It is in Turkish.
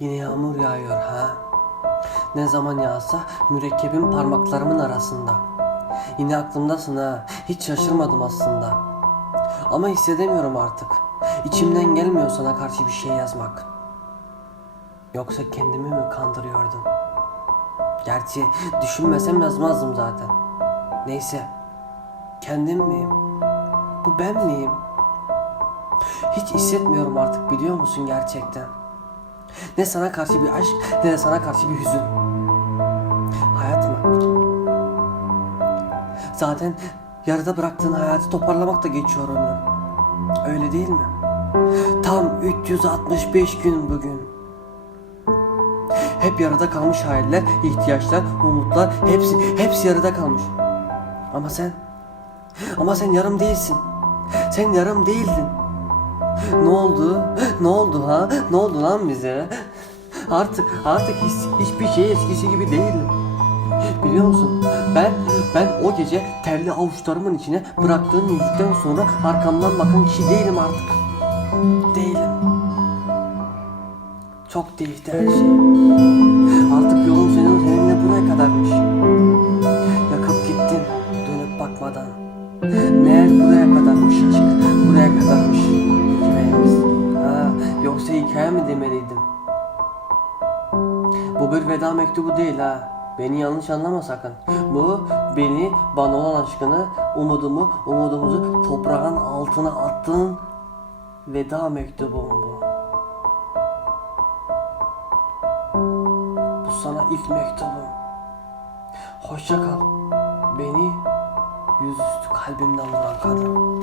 Yine yağmur yağıyor ha. Ne zaman yağsa mürekkebin parmaklarımın arasında. Yine aklımdasın ha. Hiç şaşırmadım aslında. Ama hissedemiyorum artık. İçimden gelmiyor sana karşı bir şey yazmak. Yoksa kendimi mi kandırıyordum? Gerçi düşünmesem yazmazdım zaten. Neyse. Kendim miyim? Bu ben miyim? Hiç hissetmiyorum artık biliyor musun gerçekten? Ne sana karşı bir aşk ne de sana karşı bir hüzün. Hayat mı? Zaten yarıda bıraktığın hayatı toparlamak da geçiyor ömrüm. Öyle değil mi? Tam 365 gün bugün. Hep yarıda kalmış hayaller, ihtiyaçlar, umutlar hepsi hepsi yarıda kalmış. Ama sen ama sen yarım değilsin. Sen yarım değildin. Ne oldu? Ne oldu ha? Ne oldu lan bize? Artık artık hiç, hiçbir şey eskisi gibi değilim. Biliyor musun? Ben ben o gece terli avuçlarımın içine bıraktığım yüzükten sonra arkamdan bakan kişi değilim artık. Değilim. Çok değişti her şey. Hikaye mi demeliydim? Bu bir veda mektubu değil ha. Beni yanlış anlama sakın. Bu beni, bana olan aşkını, umudumu, umudumuzu toprağın altına attığın veda mektubum bu. Bu sana ilk mektubum. Hoşça kal. Beni yüzüstü kalbimden vuran kadın.